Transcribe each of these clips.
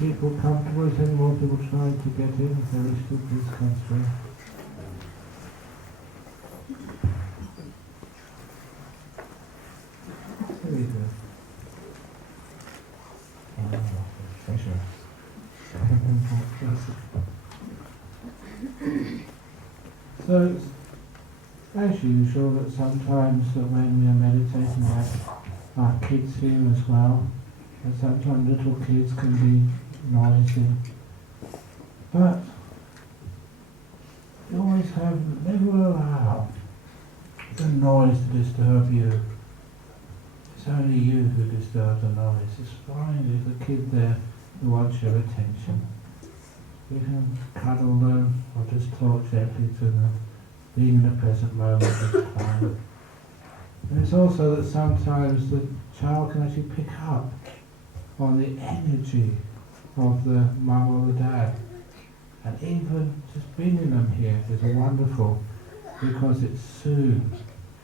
people comfortable? Is any more people trying to get in? If there is, please come through. Very good. Treasure. So, as usual, that sometimes that when we are meditating, we have our kids here as well, and sometimes little kids can be noisy. But you always have, never allow the noise to disturb you. It's only you who disturb the noise. It's fine if the kid there who wants your attention. You can cuddle them or just talk gently to them. Being in the present moment is fine. And it's also that sometimes the child can actually pick up on the energy of the mum or the dad. And even just bringing them here is wonderful because it soothes,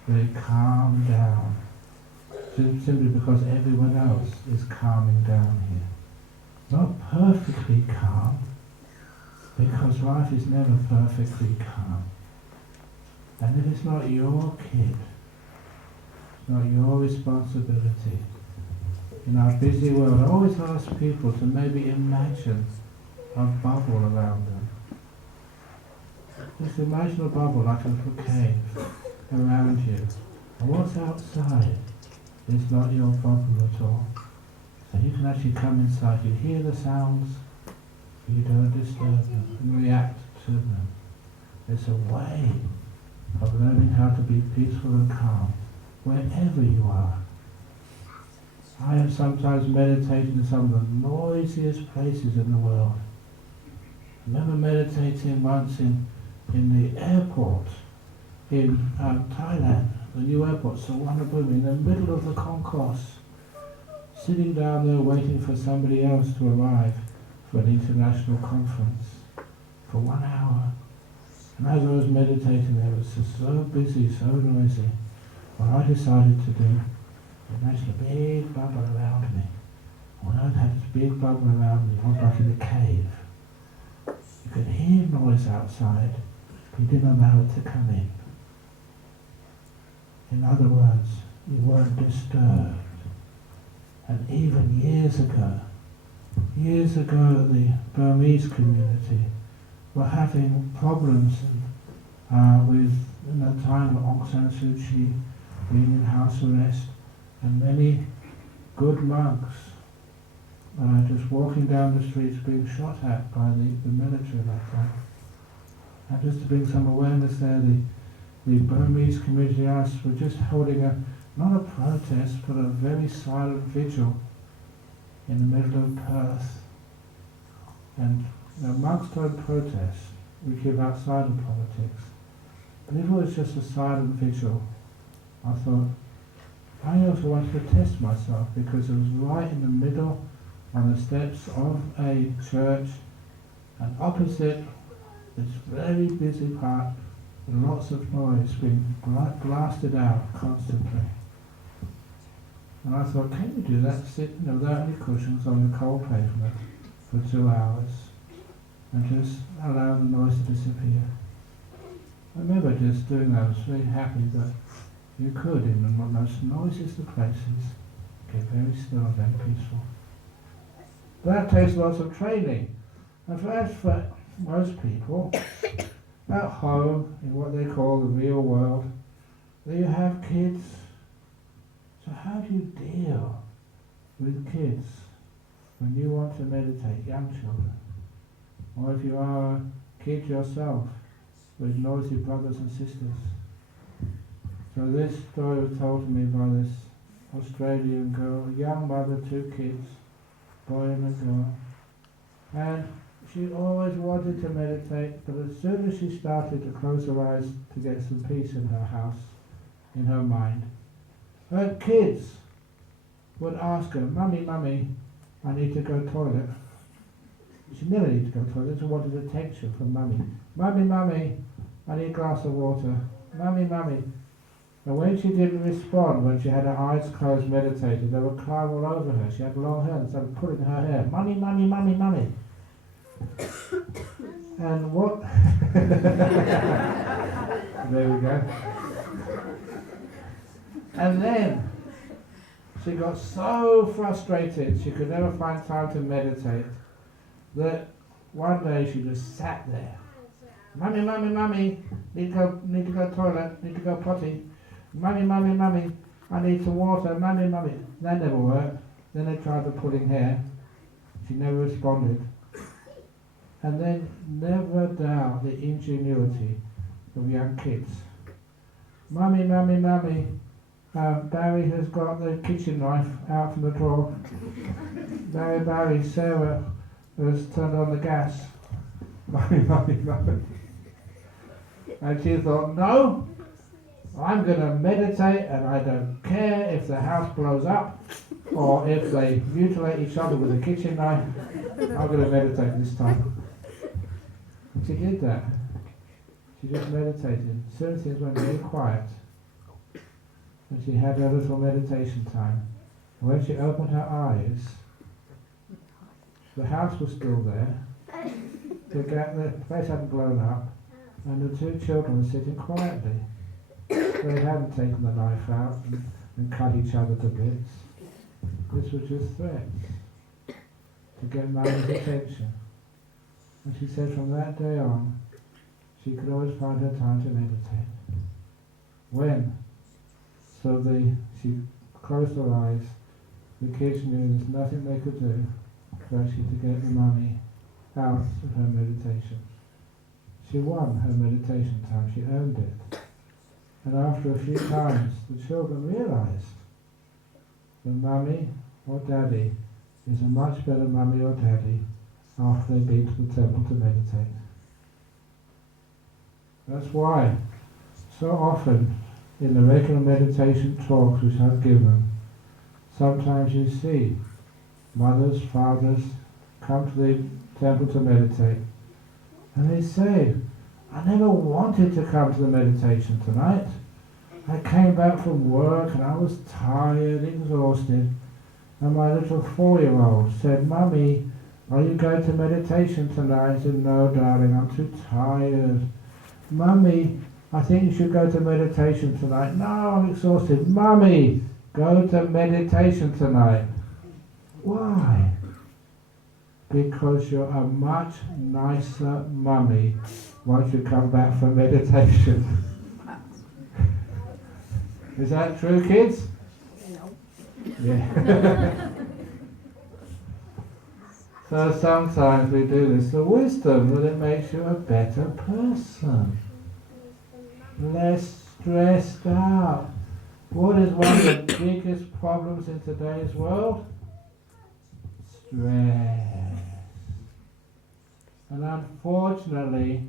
they calm down. Simply because everyone else is calming down here. Not perfectly calm, because life is never perfectly calm. And if it's not your kid, it's not your responsibility. In our busy world, I always ask people to maybe imagine a bubble around them. Just imagine a bubble like a little cave around you. And what's outside is not your problem at all. So you can actually come inside, you hear the sounds, you don't disturb them and react to them. It's a way of learning how to be peaceful and calm wherever you are. I have sometimes meditated in some of the noisiest places in the world. I remember meditating once in the airport in Thailand, the new airport, Suvarnabhumi, in the middle of the concourse, sitting down there waiting for somebody else to arrive for an international conference for 1 hour. And as I was meditating there, it was just so busy, so noisy. What I decided to do, imagine a big bubble around me. When I had this big bubble around me, I was like in a cave. You could hear noise outside, but you didn't allow it to come in. In other words, you weren't disturbed. And even years ago, the Burmese community were having problems with, in the time of Aung San Suu Kyi being in house arrest, and many good monks just walking down the streets being shot at by the military like that. And just to bring some awareness there, the Burmese community asked for just holding not a protest, but a very silent vigil in the middle of Perth. And monks don't protest, we keep outside of politics. But if it was just a silent vigil, I thought, I also wanted to test myself because it was right in the middle on the steps of a church, and opposite this very busy part with lots of noise being blasted out constantly. And I thought, can you do that, sit without any cushions on the cold pavement for 2 hours and just allow the noise to disappear? I remember just doing that. I was very happy that you could, in the most noisiest of places, get very still and very peaceful. But that takes lots of training. And for most people, at home, in what they call the real world, you have kids. So how do you deal with kids when you want to meditate, young children? Or if you are a kid yourself with noisy brothers and sisters? So this story was told to me by this Australian girl, a young mother, 2 kids, boy and a girl. And she always wanted to meditate, but as soon as she started to close her eyes to get some peace in her house, in her mind, her kids would ask her, Mummy, Mummy, I need to go toilet. She never needed to go toilet, she wanted attention from Mummy. Mummy, Mummy, I need a glass of water. Mummy, Mummy. And when she didn't respond, when she had her eyes closed meditating, they would climb all over her. She had long hair and started pulling her hair. Mummy, mummy, mummy, mummy. And what... There we go. And then she got so frustrated she could never find time to meditate that one day she just sat there. Mummy, mummy, mummy, need to go toilet, need to go potty. Mummy, mummy, mummy, I need some water. Mummy, mummy. That never worked. Then they tried the pulling hair. She never responded. And then never doubt the ingenuity of young kids. Mummy, mummy, mummy, Barry has got the kitchen knife out from the drawer. Barry, Sarah has turned on the gas. Mummy, mummy, mummy. And she thought, no, I'm going to meditate and I don't care if the house blows up or if they mutilate each other with a kitchen knife. I'm going to meditate this time. And she did that. She just meditated. Soon things went very quiet. And she had her little meditation time. And when she opened her eyes, the house was still there. The place hadn't blown up. And the two children were sitting quietly. They hadn't taken the knife out and cut each other to bits. This was just threats to get Mummy's attention. And she said from that day on, she could always find her time to meditate. When? So she closed her eyes. The kids knew there's nothing they could do for actually to get the Mummy out of her meditation. She won her meditation time, she earned it. And after a few times, the children realized that Mummy or Daddy is a much better Mummy or Daddy after they've been to the temple to meditate. That's why so often in the regular meditation talks which I've given, sometimes you see mothers, fathers come to the temple to meditate and they say, I never wanted to come to the meditation tonight. I came back from work and I was tired, exhausted, and my little 4-year-old said, Mummy, are you going to meditation tonight? I said, no, darling, I'm too tired. Mummy, I think you should go to meditation tonight. No, I'm exhausted. Mummy, go to meditation tonight. Why? Because you're a much nicer mummy once you come back from meditation. Is that true, kids? No. Yeah. So sometimes we do this for wisdom, that it makes you a better person. Less stressed out. What is one of the biggest problems in today's world? Stress. And unfortunately,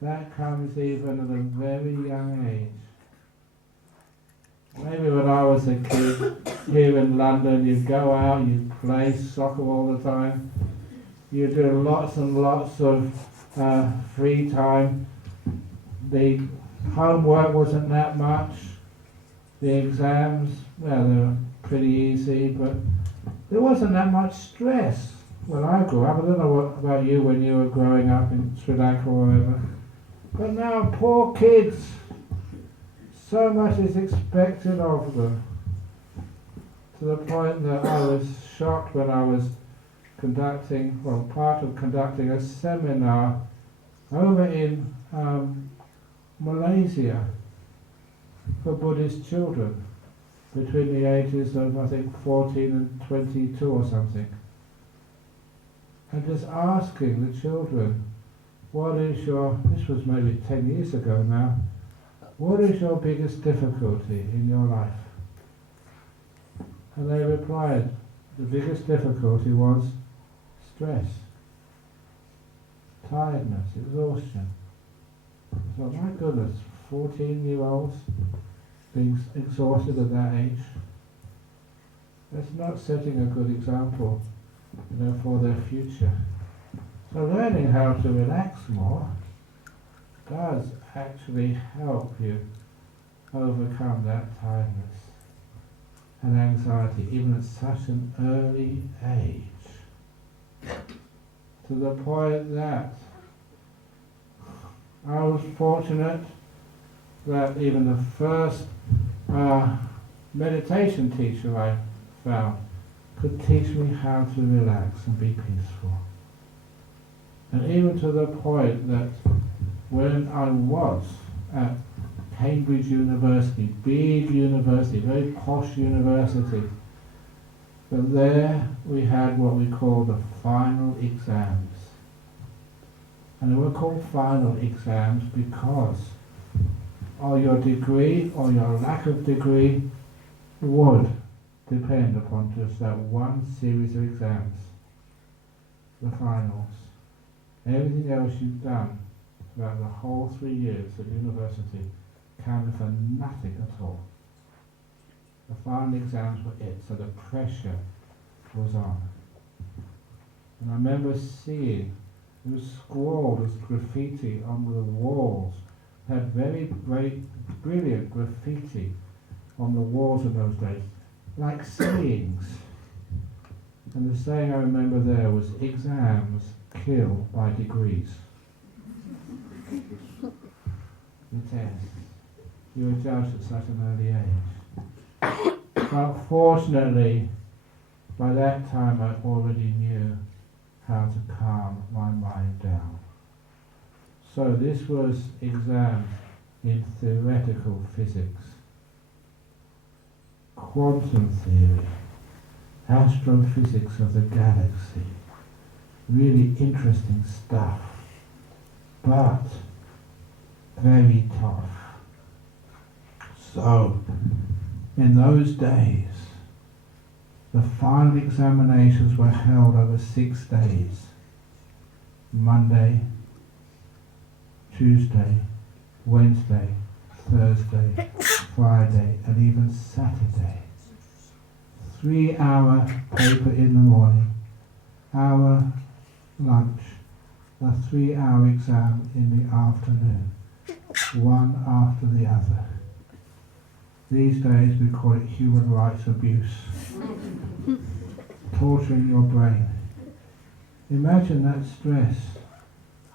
that comes even at a very young age. Maybe when I was a kid here in London, you'd go out, you'd play soccer all the time, you'd do lots and lots of free time. The homework wasn't that much. The exams, well, they were pretty easy, but there wasn't that much stress when I grew up. I don't know what about you when you were growing up in Sri Lanka or wherever. But now, poor kids, so much is expected of them, to the point that I was shocked when I was part of conducting a seminar over in Malaysia for Buddhist children between the ages of, I think, 14 and 22 or something. And just asking the children, this was maybe 10 years ago now, what is your biggest difficulty in your life? And they replied, the biggest difficulty was stress, tiredness, exhaustion. So my goodness, 14-year-olds being exhausted at that age, that's not setting a good example, for their future. So learning how to relax more does actually help you overcome that tiredness and anxiety, even at such an early age, to the point that I was fortunate that even the first meditation teacher I found could teach me how to relax and be peaceful. And even to the point that when I was at Cambridge University, big university, very posh university, but there we had what we call the final exams. And they were called final exams because your degree or your lack of degree would depend upon just that one series of exams, the finals. Everything else you've done throughout the whole 3 years at university counted for nothing at all. The final exams were it, so the pressure was on. And I remember seeing, it was scrawled as graffiti on the walls, had very brilliant graffiti on the walls of those days, like sayings. And the saying I remember there was, exams kill by degrees. The test. You were judged at such an early age. But fortunately, by that time I already knew how to calm my mind down. So this was exams in theoretical physics, quantum theory, astrophysics of the galaxy, really interesting stuff, but very tough. So, in those days, the final examinations were held over 6 days. Monday, Tuesday, Wednesday, Thursday, Friday, and even Saturday. 3-hour paper in the morning, hour lunch, a 3-hour exam in the afternoon, one after the other. These days we call it human rights abuse. Torturing your brain. Imagine that stress,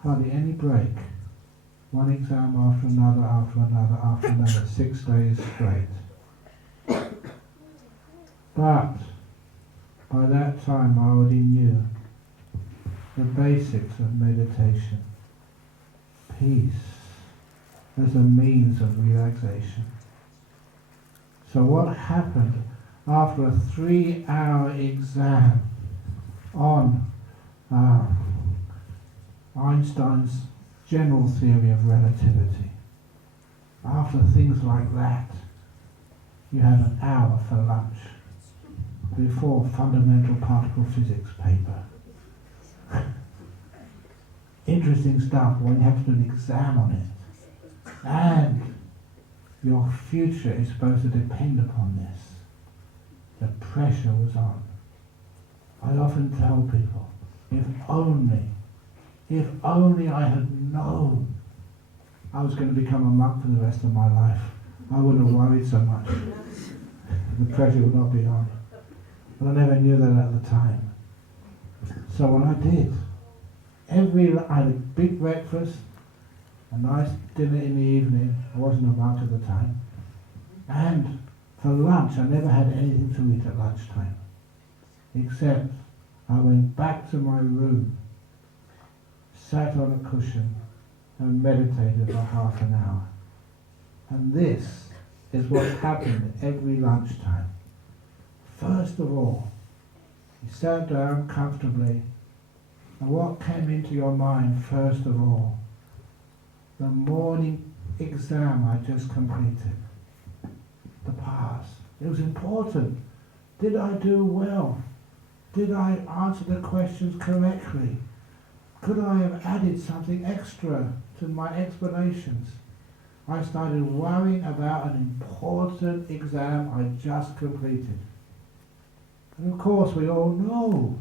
hardly any break. One exam after another, after another, after another, 6 days straight. But by that time I already knew the basics of meditation. Peace as a means of relaxation. So what happened after a 3-hour exam on Einstein's general theory of relativity? After things like that, you have an hour for lunch before fundamental particle physics paper. Interesting stuff when you have to do an exam on it. And your future is supposed to depend upon this. The pressure was on. I often tell people, if only I had known I was going to become a monk for the rest of my life, I wouldn't have worried so much. The pressure would not be on. But I never knew that at the time. So what I did, I had a big breakfast, a nice dinner in the evening. I wasn't a monk at the time. And for lunch, I never had anything to eat at lunchtime. Except I went back to my room, sat on a cushion, and meditated for half an hour. And this is what happened every lunchtime. First of all, you sat down comfortably, and what came into your mind first of all? The morning exam I just completed. The pass. It was important. Did I do well? Did I answer the questions correctly? Could I have added something extra to my explanations? I started worrying about an important exam I just completed. And of course we all know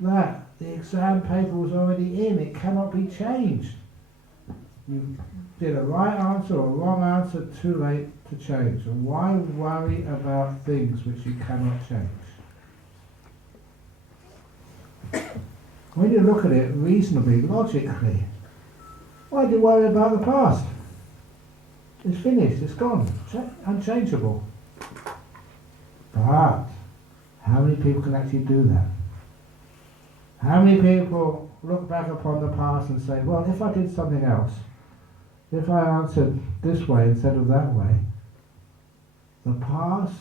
that the exam paper was already in, it cannot be changed. You did a right answer or a wrong answer, too late to change. And why worry about things which you cannot change? When you look at it reasonably, logically, why do you worry about the past? It's finished, it's gone, unchangeable. But how many people can actually do that? How many people look back upon the past and say, well, if I did something else, if I answered this way instead of that way, the past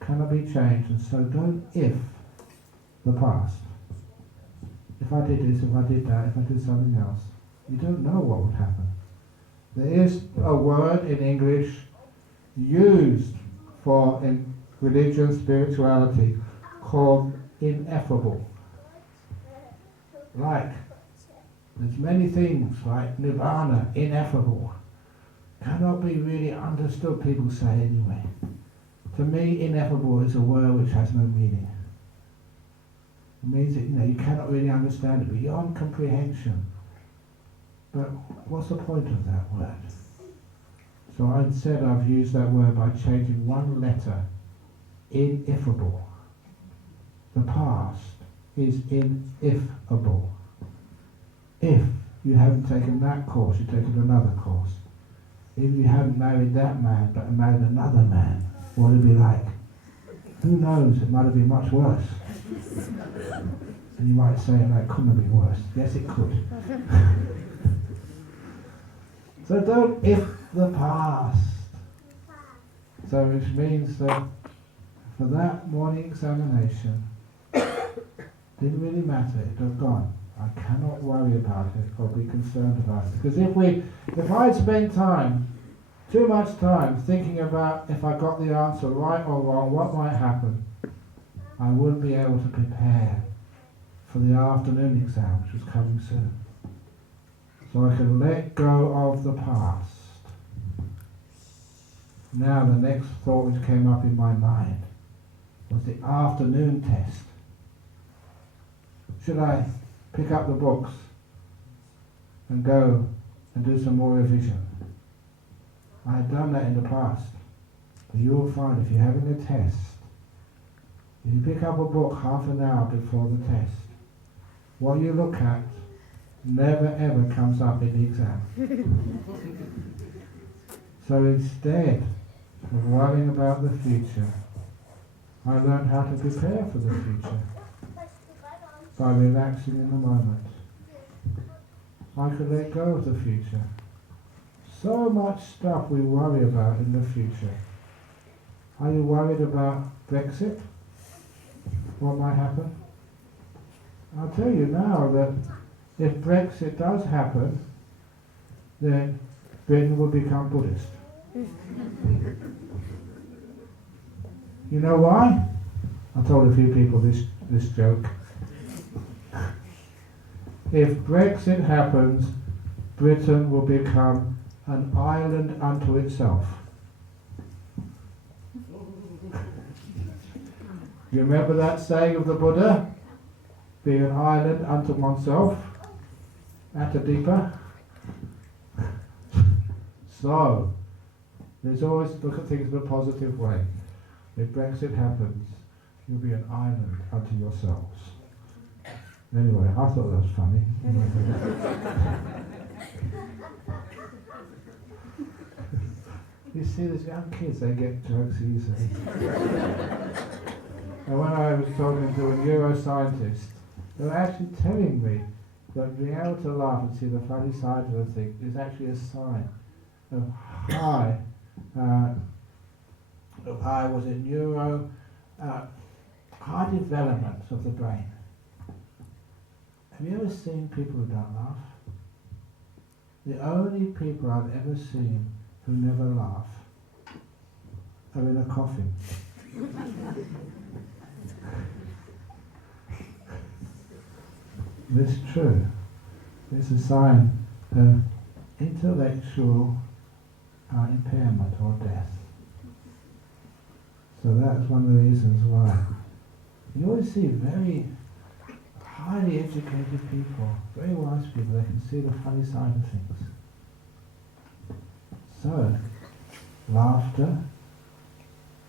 cannot be changed, and so don't if the past. If I did this, if I did that, if I did something else, you don't know what would happen. There is a word in English used for in religion, spirituality, called ineffable. Like, there's many things like nirvana, ineffable, cannot be really understood, people say anyway. To me, ineffable is a word which has no meaning. It means that you cannot really understand it, beyond comprehension. But what's the point of that word? So instead I've used that word by changing one letter, ineffable. The past is ineffable. If you haven't taken that course, you've taken another course. If you haven't married that man, but married another man, what would it be like? Who knows, it might have been much worse. And you might say, no, it couldn't have been worse. Yes, it could. So don't if the past. So which means that for that morning examination, didn't really matter, it had gone. I cannot worry about it or be concerned about it. Because if I had spent too much time thinking about if I got the answer right or wrong, what might happen, I wouldn't be able to prepare for the afternoon exam, which was coming soon. So I could let go of the past. Now the next thought which came up in my mind was the afternoon test. Should I pick up the books and go and do some more revision? I had done that in the past. But you will find if you're having a test, if you pick up a book half an hour before the test, what you look at never ever comes up in the exam. So instead of worrying about the future, I learned how to prepare for the future by relaxing in the moment. I could let go of the future. So much stuff we worry about in the future. Are you worried about Brexit? What might happen? I'll tell you now that if Brexit does happen, then Britain will become Buddhist. You know why? I told a few people this joke. If Brexit happens, Britain will become an island unto itself. You remember that saying of the Buddha? Be an island unto oneself, Atadipa. So, there's always look at things in a positive way. If Brexit happens, you'll be an island unto yourselves. Anyway, I thought that was funny. You see, these young kids, they get jokes easily. And when I was talking to a neuroscientist, they were actually telling me that being able to laugh and see the funny side of a thing is actually a sign of high development of the brain. Have you ever seen people who don't laugh? The only people I've ever seen who never laugh are in a coffin. This is true. It's a sign of intellectual impairment or death. So that's one of the reasons why. You always see very highly educated people, very wise people, they can see the funny side of things. So, laughter,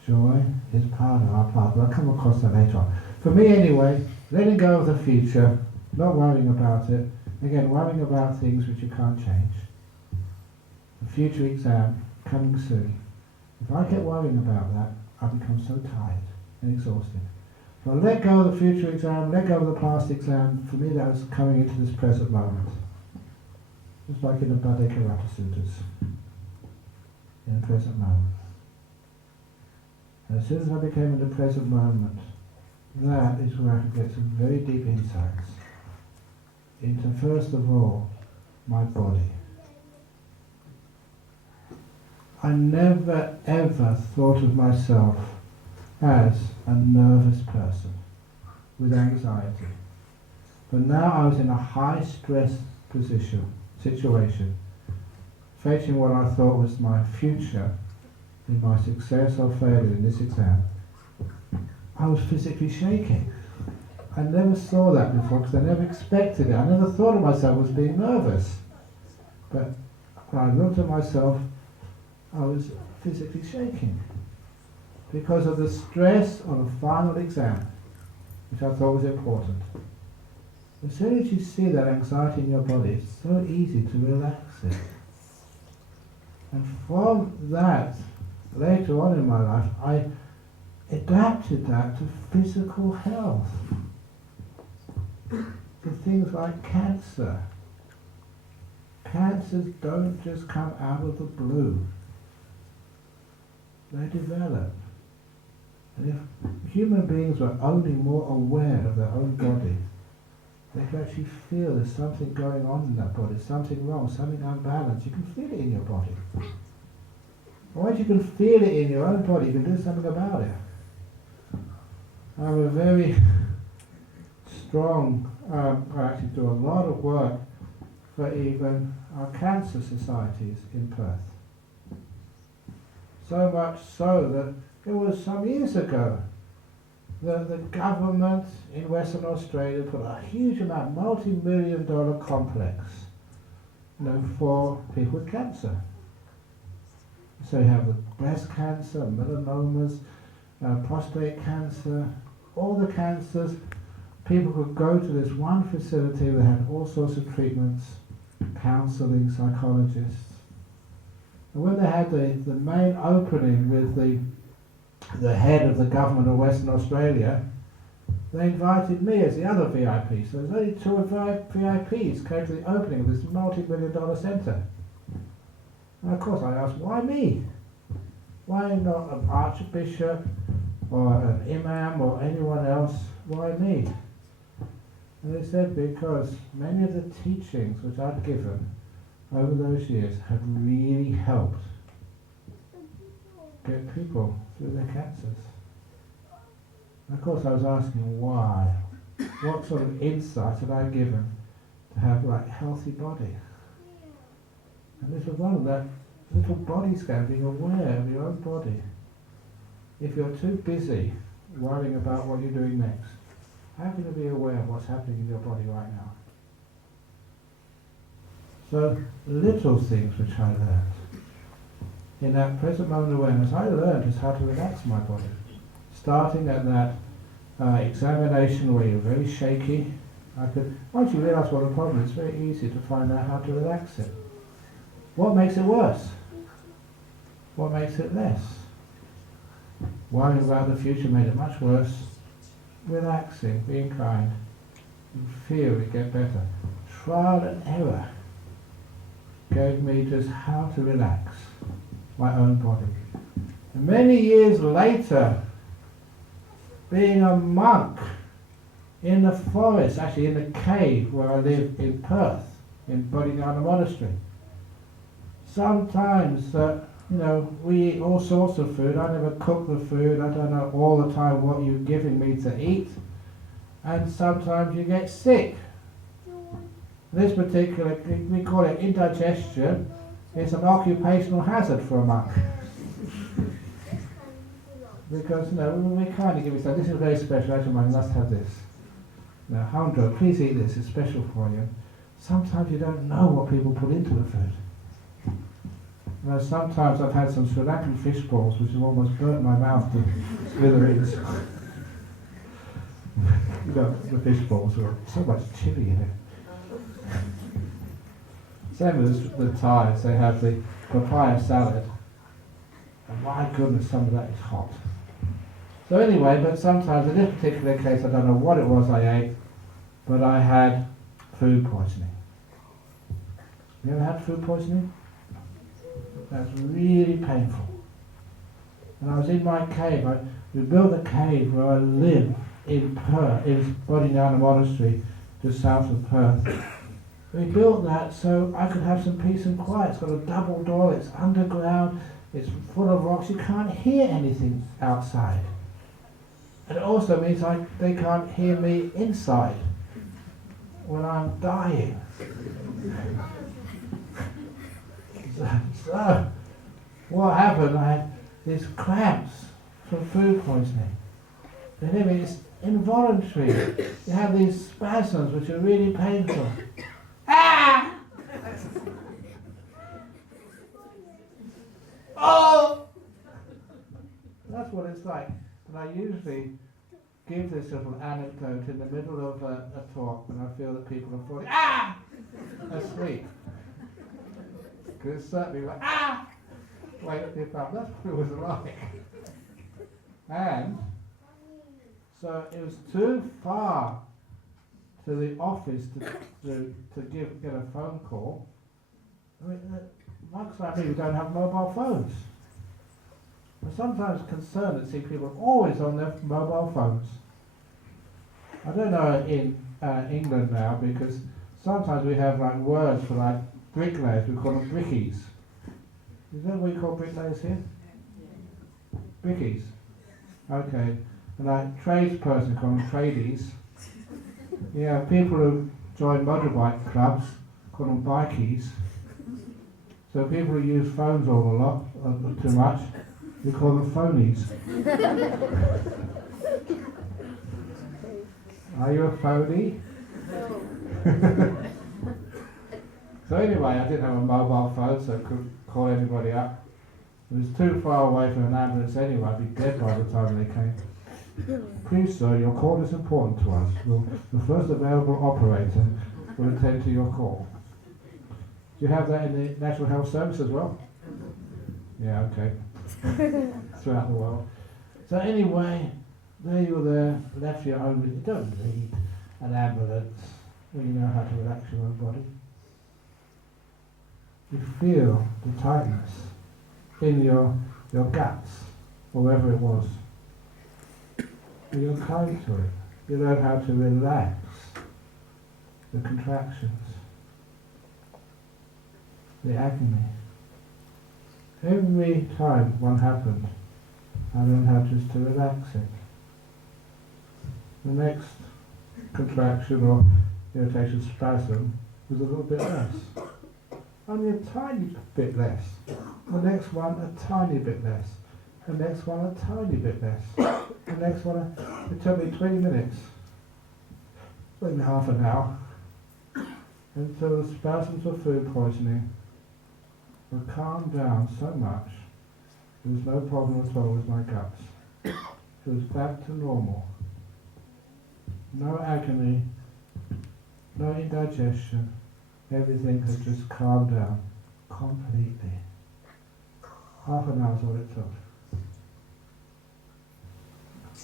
joy is part of our path. I'll come across that later on. For me anyway, letting go of the future, not worrying about it. Again, worrying about things which you can't change. The future exam coming soon. If I kept worrying about that, I'd become so tired and exhausted. So I let go of the future exam, let go of the past exam. For me that was coming into this present moment. Just like in the Bhaddekaratta Suttas. In the present moment. And as soon as I became in the present moment, that is where I could get some very deep insights into, first of all, my body. I never ever thought of myself as a nervous person with anxiety. But now I was in a high stress situation, facing what I thought was my future in my success or failure in this exam. I was physically shaking. I never saw that before because I never expected it. I never thought of myself as being nervous. But when I looked at myself, I was physically shaking because of the stress of a final exam, which I thought was important. As soon as you see that anxiety in your body, it's so easy to relax it. And from that, later on in my life, I adapted that to physical health. To things like cancer. Cancers don't just come out of the blue. They develop. And if human beings were only more aware of their own body, they could actually feel there's something going on in that body, something wrong, something unbalanced. You can feel it in your body. And once you can feel it in your own body, you can do something about it. I have a very strong, I actually do a lot of work for even our cancer societies in Perth. So much so that it was some years ago that the government in Western Australia put a huge amount, multi-million-dollar complex, for people with cancer. So you have the breast cancer, melanomas, prostate cancer, all the cancers. People could go to this one facility that had all sorts of treatments, counselling, psychologists. And when they had the main opening with the head of the government of Western Australia, they invited me as the other VIP. So there's only two VIPs came to the opening of this multi-million-dollar centre. And of course I asked, why me? Why not an archbishop or an imam or anyone else? Why me? And they said because many of the teachings which I'd given over those years had really helped get people through their cancers. And of course I was asking why. What sort of insight had I given to have a healthy body? And this was one of that little body scan, being aware of your own body. If you're too busy worrying about what you're doing next, how can you be aware of what's happening in your body right now? So, little things which I learned. In that present moment awareness, I learned just how to relax my body. Starting at that examination where you're very shaky, once you realise what the problem is, it's very easy to find out how to relax it. What makes it worse? What makes it less? Worrying about the future made it much worse. Relaxing, being kind, you feel it get better. Trial and error gave me just how to relax my own body. And many years later, being a monk in the forest, actually in the cave where I live in Perth, in Bodhinyana Monastery, sometimes we eat all sorts of food. I never cook the food. I don't know all the time what you're giving me to eat. And sometimes you get sick. This particular, we call it indigestion. It's an occupational hazard for a monk. Because, we kind of give you stuff. This is very special. I must have this. Now, Handra, please eat this. It's special for you. Sometimes you don't know what people put into the food. Sometimes I've had some Sri Lankan fish balls which have almost burnt my mouth to smithereens. You know, the fish balls are so much chili in it. Same as the Thais, they have the papaya salad. And my goodness, some of that is hot. So anyway, but sometimes in this particular case, I don't know what it was I ate, but I had food poisoning. You ever had food poisoning? That's really painful. And I was in my cave. We built a cave where I live in Perth, in Bodhinyana Monastery, just south of Perth. We built that so I could have some peace and quiet. It's got a double door, it's underground, it's full of rocks, you can't hear anything outside. And it also means they can't hear me inside when I'm dying. So what happened, I had these cramps from food poisoning. And I mean, it's involuntary. You have these spasms which are really painful. Ah! Oh! That's what it's like. And I usually give this little anecdote in the middle of a talk when I feel that people are falling asleep. Because it's certainly like, wake people up. That's what it was like. And so it was too far to the office to get a phone call. I mean, monks like me, we don't have mobile phones. I'm sometimes concerned to see people always on their mobile phones. I don't know in England now, because sometimes we have like words for like bricklayers, we call them brickies. Is that what we call bricklayers here? Brickies. Okay. And like tradesperson, call them tradies. Yeah, people who join motorbike clubs, call them bikies. So people who use phones all a lot, too much, we call them phonies. Are you a phony? No. So anyway, I didn't have a mobile phone, so I couldn't call anybody up. It was too far away from an ambulance anyway, I'd be dead by the time they came. Please sir, your call is important to us. The first available operator will attend to your call. Do you have that in the National Health Service as well? Yeah, okay. Throughout the world. So anyway, there you're there, left your own. You don't need an ambulance when you know how to relax your own body. You feel the tightness in your guts, or wherever it was. You're kind to it. You learn how to relax the contractions, the agony. Every time one happened, I learned how just to relax it. The next contraction or irritation spasm was a little bit less. Only a tiny bit less. The next one, a tiny bit less. The next one, a tiny bit less. The next one, it took me 20 minutes, maybe half an hour, until the spasms of food poisoning were calmed down so much, there was no problem at all with my guts. It was back to normal. No agony, no indigestion, everything had just calmed down completely. Half an hour is all it took.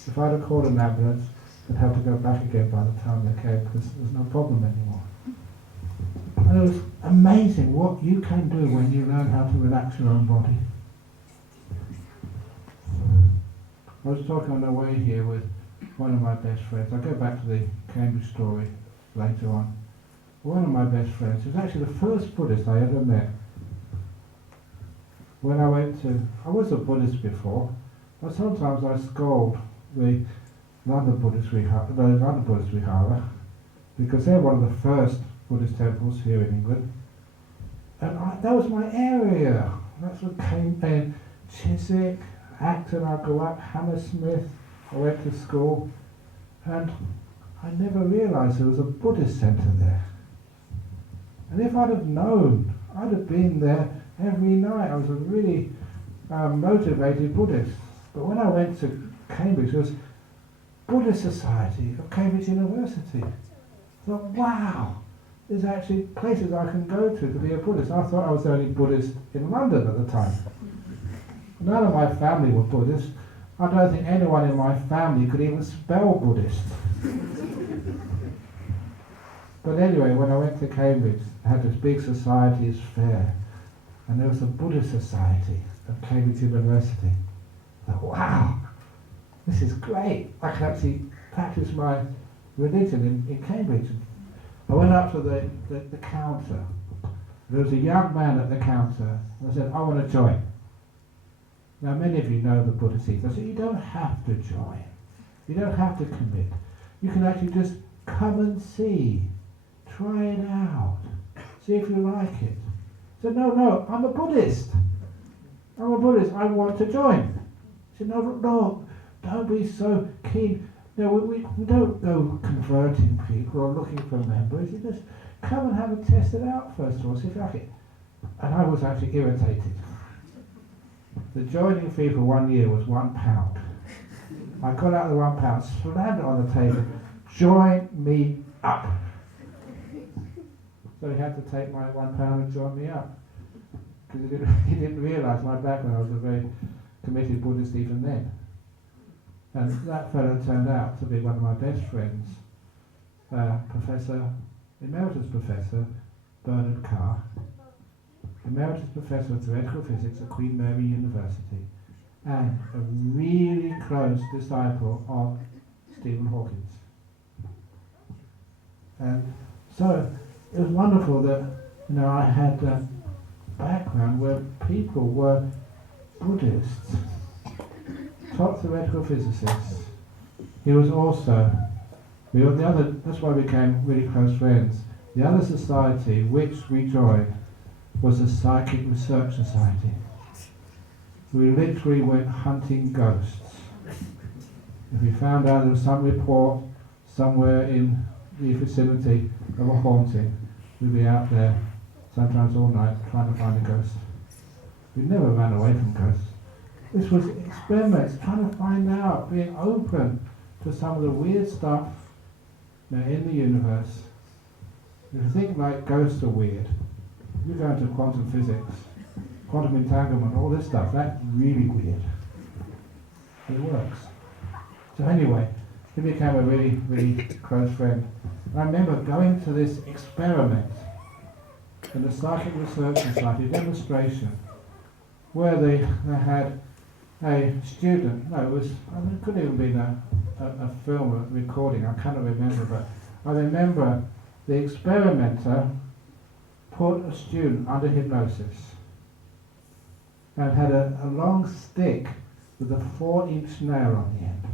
If I'd have called an ambulance, I'd have to go back again by the time they came, because there's no problem anymore. And it was amazing what you can do when you learn how to relax your own body. I was talking on the way here with one of my best friends. I'll go back to the Cambridge story later on. One of my best friends, he was actually the first Buddhist I ever met. When I was a Buddhist before, but sometimes I scold the London Buddhist Vihara, because they're one of the first Buddhist temples here in England. And that was my area. That's what came in Chiswick, Acton, I grew up, Hammersmith, I went to school, and I never realised there was a Buddhist centre there. And if I'd have known, I'd have been there every night. I was a really motivated Buddhist. But when I went to Cambridge, it was Buddhist Society of Cambridge University. I thought, wow, there's actually places I can go to be a Buddhist. I thought I was the only Buddhist in London at the time. None of my family were Buddhist. I don't think anyone in my family could even spell Buddhist. But anyway, when I went to Cambridge, I had this big societies fair, and there was a Buddhist Society at Cambridge University. I thought, wow, this is great. I can actually practice my religion in Cambridge. I went up to the counter. There was a young man at the counter, and I said, I want to join. Now, many of you know the Buddhist ethos. I said, you don't have to join. You don't have to commit. You can actually just come and see. Try it out. See if you like it. I said, no, I'm a Buddhist. I'm a Buddhist. I want to join. I said, no, don't be so keen. No, we don't go converting people or looking for members. You just come and have a test it out first of all, see if you like it. And I was actually irritated. The joining fee for 1 year was £1. I got out the £1, slammed it on the table. Join me up. So he had to take my £1 and join me up. Because he didn't realise my background. I was a very committed Buddhist even then. And that fellow turned out to be one of my best friends, Emeritus Professor Bernard Carr, Emeritus Professor of Theoretical Physics at Queen Mary University, and a really close disciple of Stephen Hawking's. And so it was wonderful that I had a background where people were Buddhists, top theoretical physicists. He was also, that's why we became really close friends. The other society which we joined was the Psychic Research Society. We literally went hunting ghosts. If we found out there was some report somewhere in the vicinity of a haunting, we'd be out there sometimes all night trying to find a ghost. We never ran away from ghosts. This was experiments, trying to find out, being open to some of the weird stuff in the universe. If you think like ghosts are weird, you go into quantum physics, quantum entanglement, all this stuff, that's really weird. It works. So anyway, he became a really, really close friend. And I remember going to this experiment in the Psychic Research Society demonstration, where they had a student, it couldn't even be a film, a recording, I cannot remember, but I remember the experimenter put a student under hypnosis and had a long stick with a 4-inch nail on the end.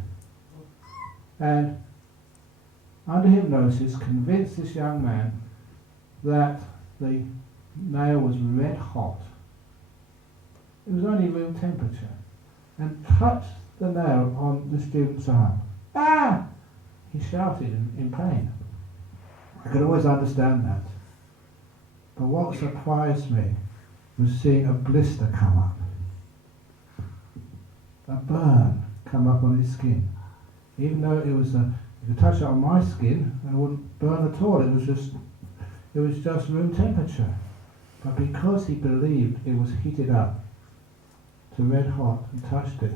And under hypnosis convinced this young man that the nail was red hot. It was only room temperature. And touched the nail on the student's arm. Ah! He shouted in pain. I could always understand that. But what surprised me was seeing a blister come up. A burn come up on his skin. Even though it was you could touch it on my skin and it wouldn't burn at all. It was just room temperature. But because he believed it was heated up to red hot and touched it,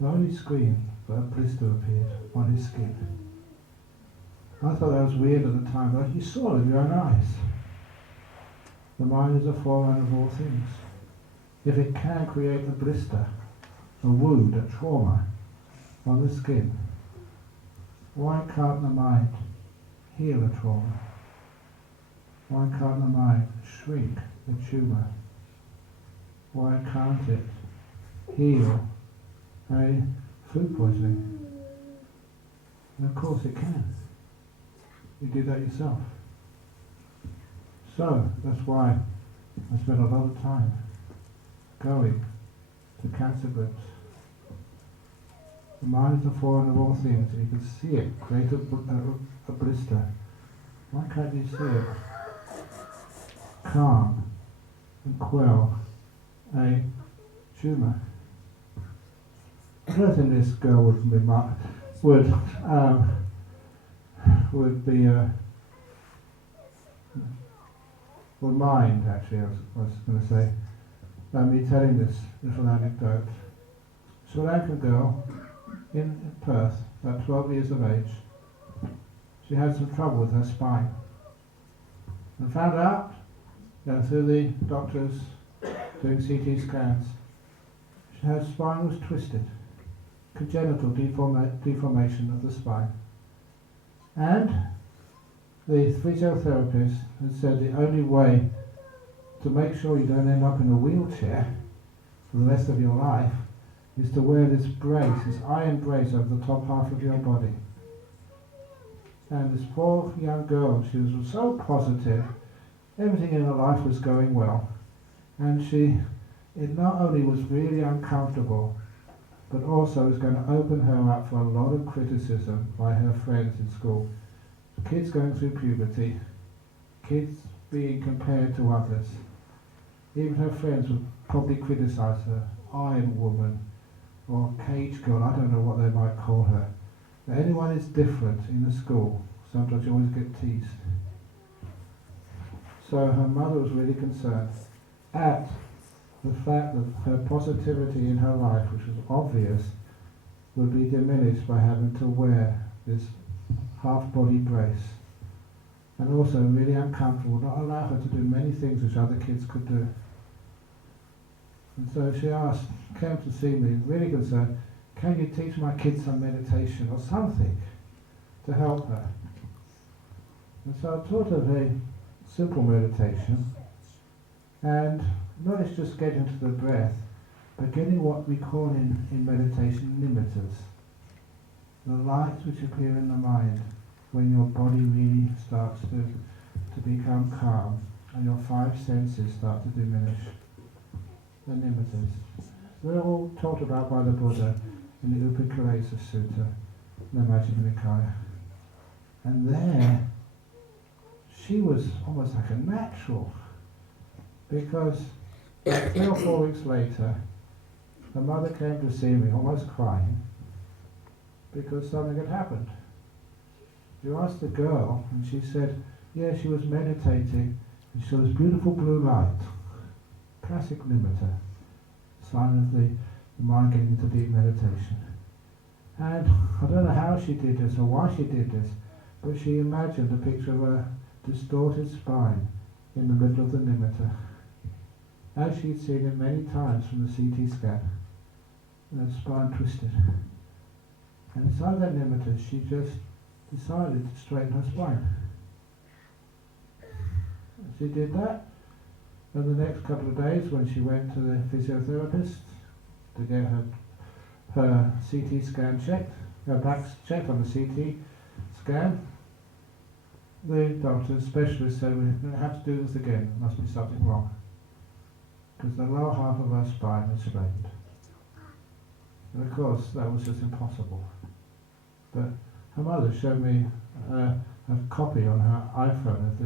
not only screamed, but a blister appeared on his skin. I thought that was weird at the time, but you saw it with your own eyes. The mind is a forerunner of all things. If it can create a blister, a wound, a trauma on the skin, why can't the mind heal a trauma? Why can't the mind shrink a tumour? Why can't it heal a food poisoning? And of course it can. You do that yourself. So that's why I spent a lot of time going to cancer groups. The mind is the forerunner of all things, and you can see it create a blister. Why can't you see it calm and quell a tumour. I don't think this girl would be would mind, actually, I was going to say, me telling this little anecdote. Sri Lankan girl in Perth, about 12 years of age. She had some trouble with her spine, and found out, through the doctors doing CT scans, her spine was twisted, congenital deformation of the spine. And the physiotherapist had said the only way to make sure you don't end up in a wheelchair for the rest of your life is to wear this brace, this iron brace over the top half of your body. And this poor young girl, she was so positive, everything in her life was going well, and it not only was really uncomfortable, but also was going to open her up for a lot of criticism by her friends in school. Kids going through puberty, kids being compared to others. Even her friends would probably criticise her, iron woman, or cage girl, I don't know what they might call her. But anyone is different in the school, sometimes you always get teased. So her mother was really concerned at the fact that her positivity in her life, which was obvious, would be diminished by having to wear this half-body brace. And also really uncomfortable, not allow her to do many things which other kids could do. And so she came to see me, really concerned, can you teach my kids some meditation or something to help her? And so I taught her a very simple meditation, and not it's just getting to the breath, but getting what we call in meditation nimittas, the lights which appear in the mind when your body really starts to become calm and your five senses start to diminish. The nimittas. They're all taught about by the Buddha in the Upakaresa Sutta, the Majjhima Nikaya. And there, she was almost like a natural, because 3 or 4 weeks later, the mother came to see me, almost crying, because something had happened. You asked the girl, and she said, yeah, she was meditating, and she saw this beautiful blue light, classic nimitta, sign of the mind getting into deep meditation. And I don't know how she did this or why she did this, but she imagined a picture of a distorted spine in the middle of the nimitta, as she'd seen it many times from the CT scan, and the spine twisted. And inside that nimitta, she just decided to straighten her spine. She did that, and the next couple of days when she went to the physiotherapist to get her CT scan checked, her back checked on the CT scan, the doctor, specialist said, we're going to have to do this again, there must be something wrong, because the lower half of her spine is straightened. And of course that was just impossible. But her mother showed me a copy on her iPhone of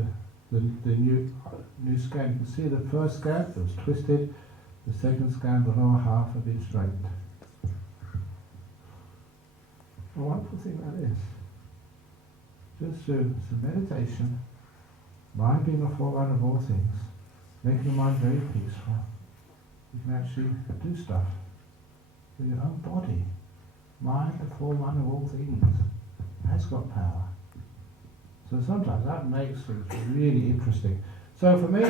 the new scan. You can see the first scan, it was twisted, the second scan, the lower half had been straightened. A wonderful thing that is. Just through some meditation, mind being the forerunner of all things, making the mind very peaceful, you can actually do stuff with your own body. Mind, the forerunner of all things, has got power. So sometimes that makes things really interesting. So for me,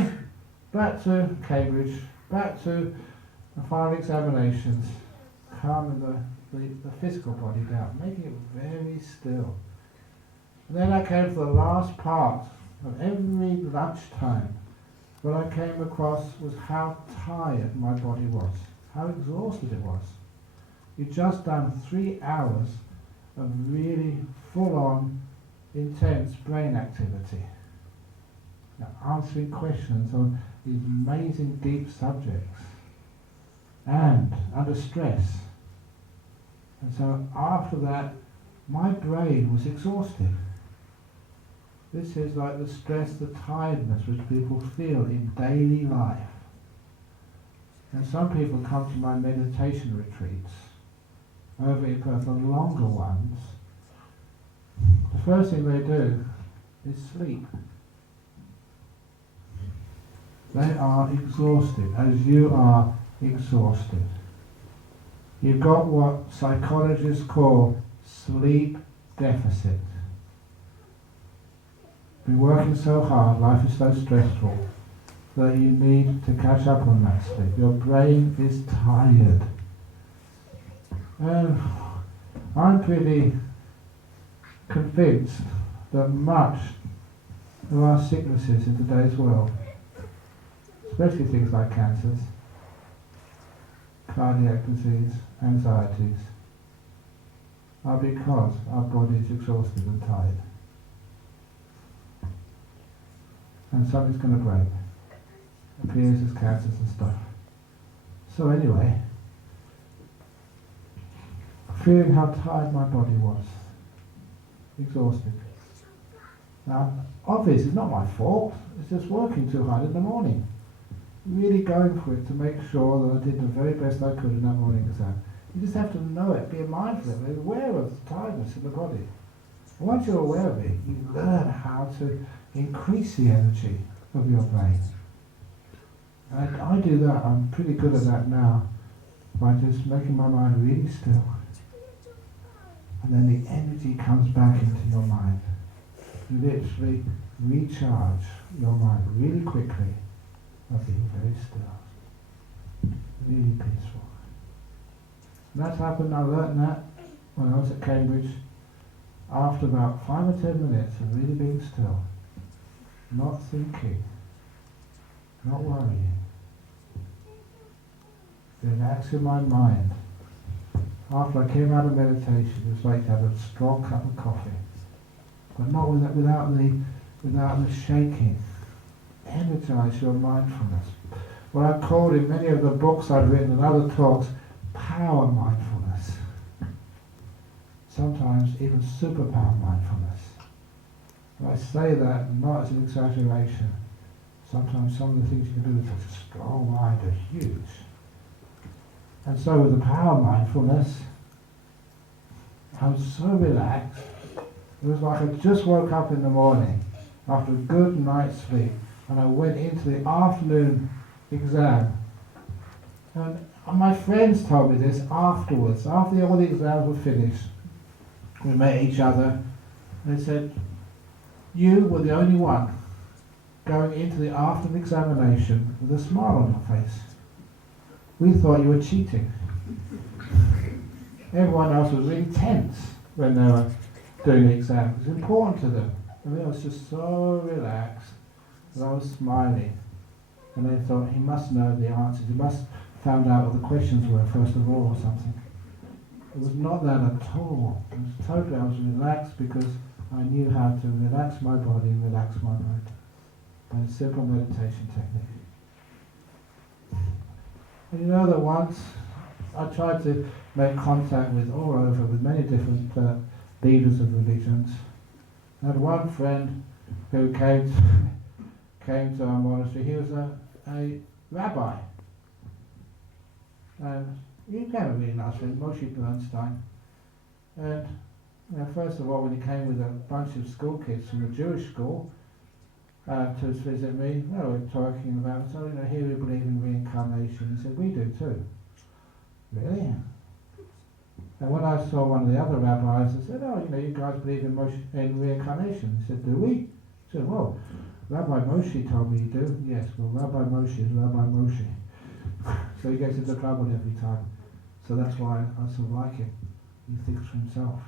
back to Cambridge, back to the final examinations, calming the physical body down, making it very still. And then I came to the last part of every lunchtime. What I came across was how tired my body was, how exhausted it was. You'd just done 3 hours of really full-on, intense brain activity. Now, answering questions on these amazing deep subjects and under stress. And so after that, my brain was exhausted. This is like the stress, the tiredness which people feel in daily life. And some people come to my meditation retreats, over in Perth, the longer ones. The first thing they do is sleep. They are exhausted, as you are exhausted. You've got what psychologists call sleep deficit. Been working so hard, life is so stressful, that you need to catch up on that sleep. Your brain is tired. And I'm pretty convinced that much of our sicknesses in today's world, especially things like cancers, cardiac disease, anxieties, are because our body is exhausted and tired. And something's going to break. Appears as cancers and stuff. So anyway, feeling how tired my body was, exhausted. Now, obviously it's not my fault, it's just working too hard in the morning. Really going for it to make sure that I did the very best I could in that morning exam. You just have to know it, be mindful of it, be aware of the tiredness in the body. And once you're aware of it, you learn how to increase the energy of your brain. And I do that, I'm pretty good at that now, by just making my mind really still. And then the energy comes back into your mind. You literally recharge your mind really quickly by being very still. Really peaceful. And that's happened, I learned that when I was at Cambridge, after about 5 or 10 minutes of really being still, not thinking, not worrying, relaxing my mind. After I came out of meditation, it was like to have a strong cup of coffee, but not without the shaking. Energize your mindfulness. What I've called in many of the books I've written and other talks, power mindfulness. Sometimes even superpower mindfulness. And I say that not as an exaggeration. Sometimes some of the things you can do with such a strong mind are huge. And so with the power mindfulness, I was so relaxed. It was like I just woke up in the morning after a good night's sleep, and I went into the afternoon exam. And my friends told me this afterwards, after all the exams were finished. We met each other, and they said, you were the only one going into the afternoon examination with a smile on your face. We thought you were cheating. Everyone else was really tense when they were doing the exam. It was important to them. And I was just so relaxed that I was smiling. And they thought, he must know the answers. He must found out what the questions were first of all or something. It was not that at all. It was totally, I was relaxed because I knew how to relax my body and relax my mind by a simple meditation technique. And you know that once I tried to make contact with all over, with many different leaders of religions. I had one friend who came to our monastery. He was a rabbi. And he became a really nice friend, Moshe Bernstein. And first of all, when he came with a bunch of school kids from a Jewish school to visit me, we were talking about, so here we believe in reincarnation. He said, we do too. Really? And when I saw one of the other rabbis, I said, you guys believe in reincarnation. He said, do we? I said, well, Rabbi Moshe told me you do. Yes, well, Rabbi Moshe is Rabbi Moshe. So he gets into trouble every time. So that's why I sort of like him. He thinks for himself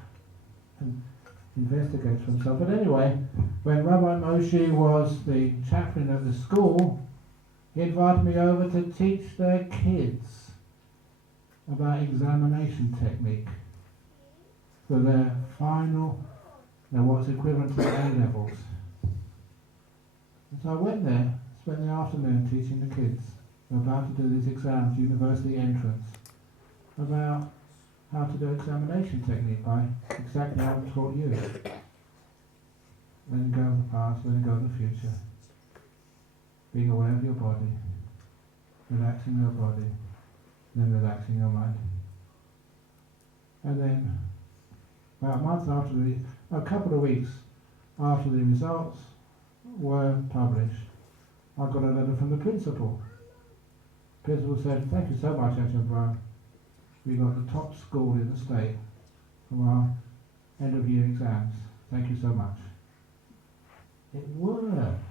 and investigates for himself. But anyway, when Rabbi Moshe was the chaplain of the school, he invited me over to teach their kids about examination technique for their final, what's equivalent to A-levels. And so I went there, spent the afternoon teaching the kids. They're about to do these exams, university entrance, about how to do examination technique by exactly how I taught you. Letting go of the past, letting go of the future. Being aware of your body. relaxing your body, then relaxing your mind. And then, about a month after a couple of weeks after the results were published, I got a letter from the principal. The principal said, "Thank you so much, Ajahn Brahm. We got the top score in the state from our end of year exams. Thank you so much." It worked.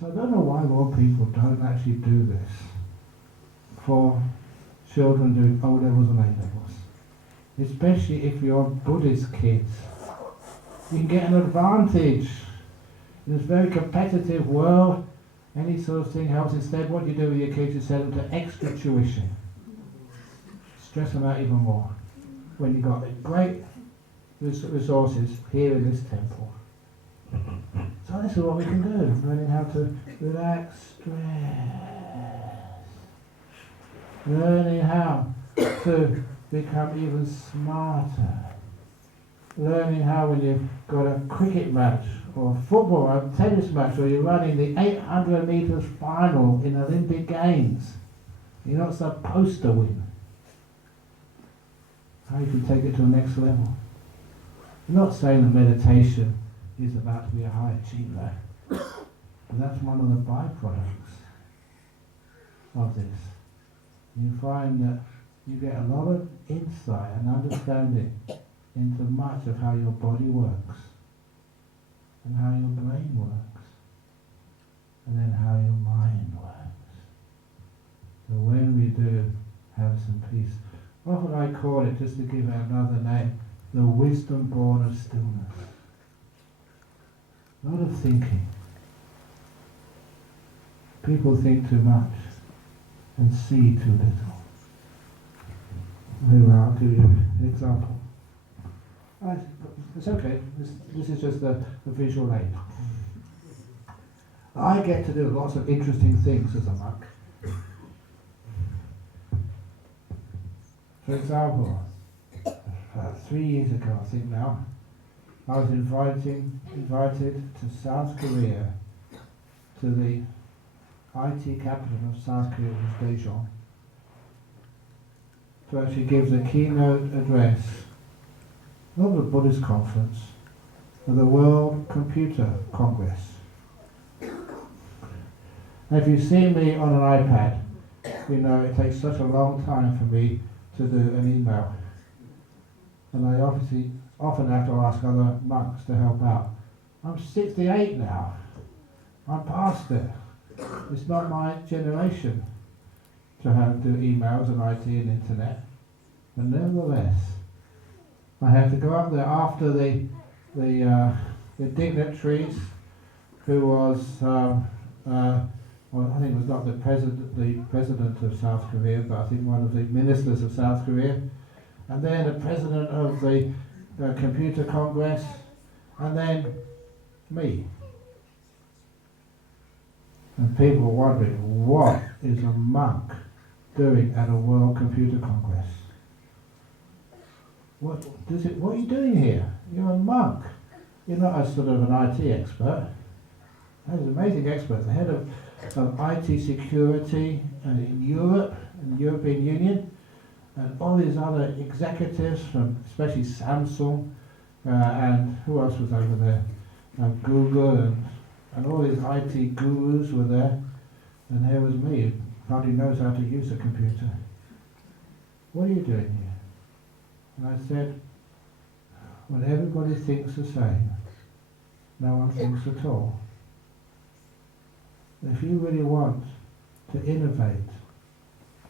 So I don't know why more people don't actually do this for children doing O levels and A levels. Especially if you're Buddhist kids. You can get an advantage. In this very competitive world, any sort of thing helps. Instead, what you do with your kids is send them to extra tuition. Stress them out even more. When you've got great resources here in this temple. So this is what we can do, learning how to relax stress. Learning how to become even smarter. Learning how when you've got a cricket match, or a football, or a tennis match, or you're running the 800 metres final in Olympic Games, you're not supposed to win. How you can take it to the next level. I'm not saying that meditation is about to be a high achiever, but that's one of the byproducts of this. You find that you get a lot of insight and understanding into much of how your body works, and how your brain works, and then how your mind works. So when we do have some peace, often I call it, just to give it another name, the wisdom born of stillness. A lot of thinking. People think too much and see too little. Very well, I'll give you an example. It's okay, this is just a visual aid. I get to do lots of interesting things as a monk. For example, 3 years ago, I think now, I was invited to South Korea, to the IT capital of South Korea, which is Daejeon, to actually give the keynote address, not the Buddhist conference, but the World Computer Congress. Now, if you see me on an iPad, you know it takes such a long time for me to do an email. And I often have to ask other monks to help out. I'm 68 now. I'm past it. It's not my generation to have to do emails and IT and internet. But nevertheless, I had to go up there after the dignitaries, who was well, I think it was not the president of South Korea, but I think one of the ministers of South Korea, and then the president of the Computer Congress, and then me. And people were wondering, what is a monk doing at a World Computer Congress? What are you doing here? You're a monk. You're not a sort of an IT expert. There's amazing experts. The head of IT security in Europe, and the European Union, and all these other executives from especially Samsung, and who else was over there? Google, and all these IT gurus were there, and here was me, who hardly knows how to use a computer. What are you doing here? And I said, when everybody thinks the same, no one thinks at all. If you really want to innovate,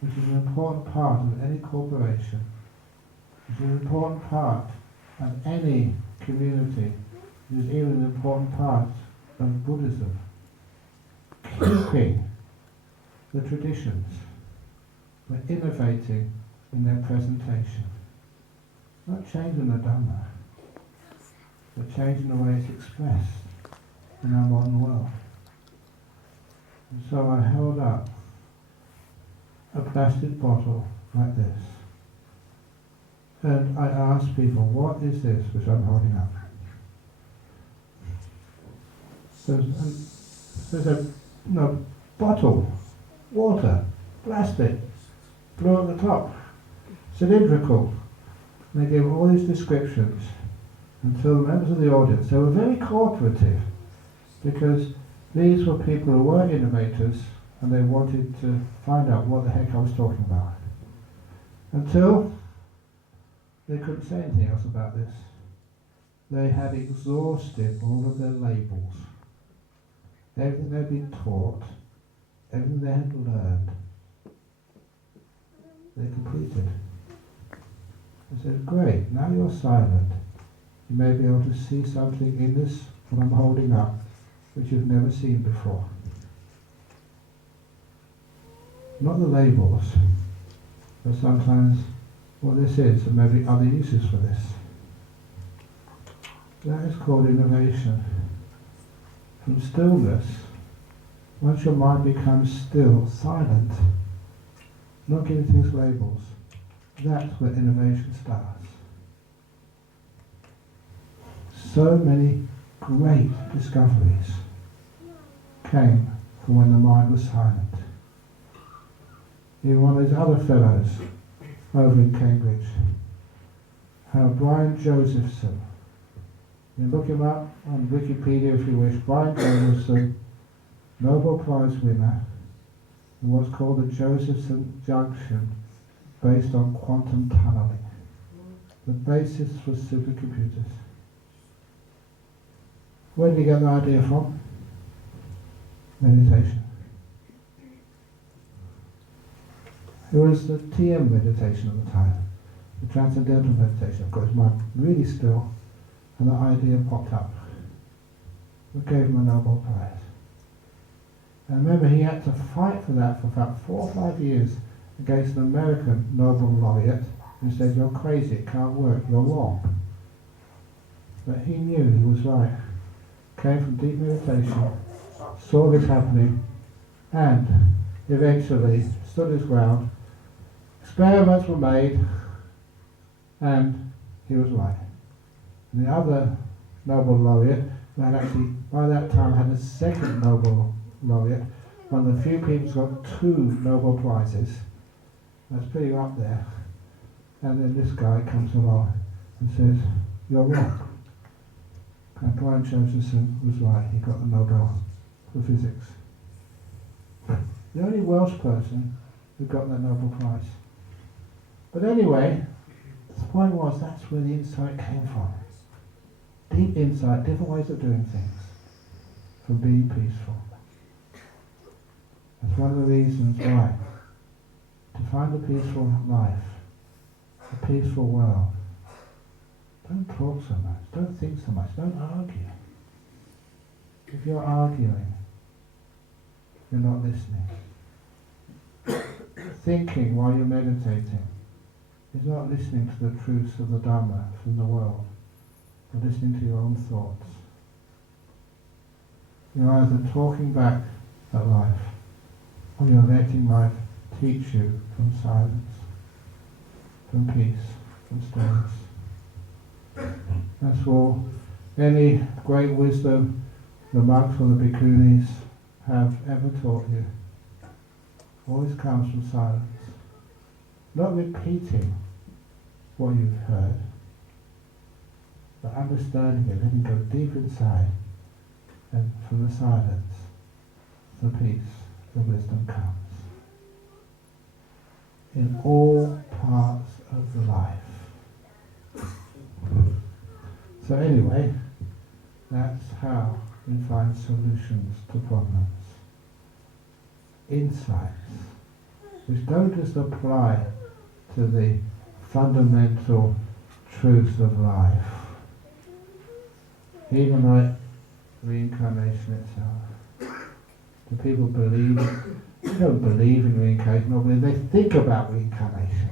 which is an important part of any corporation, which is an important part of any community, which is even an important part of Buddhism, keeping the traditions, but innovating in their presentation. Not changing the Dhamma, but changing the way it's expressed in our modern world. And so I held up a plastic bottle like this, and I asked people, what is this which I'm holding up? There's a bottle water, plastic, blue at the top, cylindrical. And they gave all these descriptions until the members of the audience, they were very cooperative because these were people who were innovators and they wanted to find out what the heck I was talking about. Until they couldn't say anything else about this. They had exhausted all of their labels. Everything they'd been taught, everything they had learned, they completed. I said, great, now you're silent. You may be able to see something in this, what I'm holding up, which you've never seen before. Not the labels, but sometimes what this is, and maybe other uses for this. That is called innovation. From stillness, once your mind becomes still, silent, not giving things labels, that's where innovation starts. So many great discoveries came from when the mind was silent. Even one of these other fellows over in Cambridge, Brian Josephson. You look him up on Wikipedia if you wish. Brian Josephson, Nobel Prize winner, in what's called the Josephson Junction, based on quantum tunneling, the basis for supercomputers. Where did he get the idea from? Meditation. It was the TM meditation at the time, the transcendental meditation. Of course, mind really still, and the idea popped up. We gave him a Nobel Prize. And remember, he had to fight for that for about 4 or 5 years against an American Nobel laureate who said, you're crazy, it can't work, you're wrong. But he knew he was right. Came from deep meditation, saw this happening, and eventually stood his ground. Experiments were made, and he was right. And the other Nobel laureate, who had actually by that time had a second Nobel laureate, one of the few people who's got 2 Nobel Prizes, that's pretty up there. And then this guy comes along and says, you're wrong. And Brian Josephson was right, he got the Nobel for physics. The only Welsh person who got that Nobel Prize. But anyway, the point was that's where the insight came from. Deep insight, different ways of doing things, from being peaceful. That's one of the reasons why, to find a peaceful life, a peaceful world, don't talk so much, don't think so much, don't argue. If you're arguing, you're not listening. Thinking while you're meditating is not listening to the truths of the Dhamma from the world, but listening to your own thoughts. You're either talking back at life, or you're letting life teach you from silence, from peace, from stillness. That's all any great wisdom the monks or the bhikkhunis have ever taught you. Always comes from silence. Not repeating what you've heard, but understanding it, letting go deep inside, and from the silence, the peace, the wisdom comes. In all parts of the life. So anyway, that's how we find solutions to problems. Insights, which don't just apply to the fundamental truths of life, even like reincarnation itself. Do people believe, they don't believe in reincarnation, or they think about reincarnation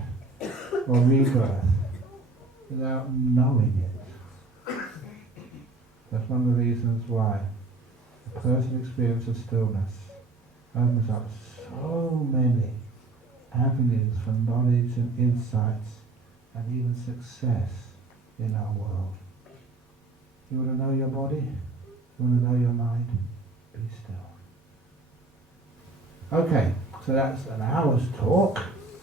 or rebirth without knowing it. That's one of the reasons why a person's experience of stillness opens up so many avenues for knowledge and insights and even success in our world. You want to know your body? You want to know your mind? Be still. Okay, So that's an hour's talk.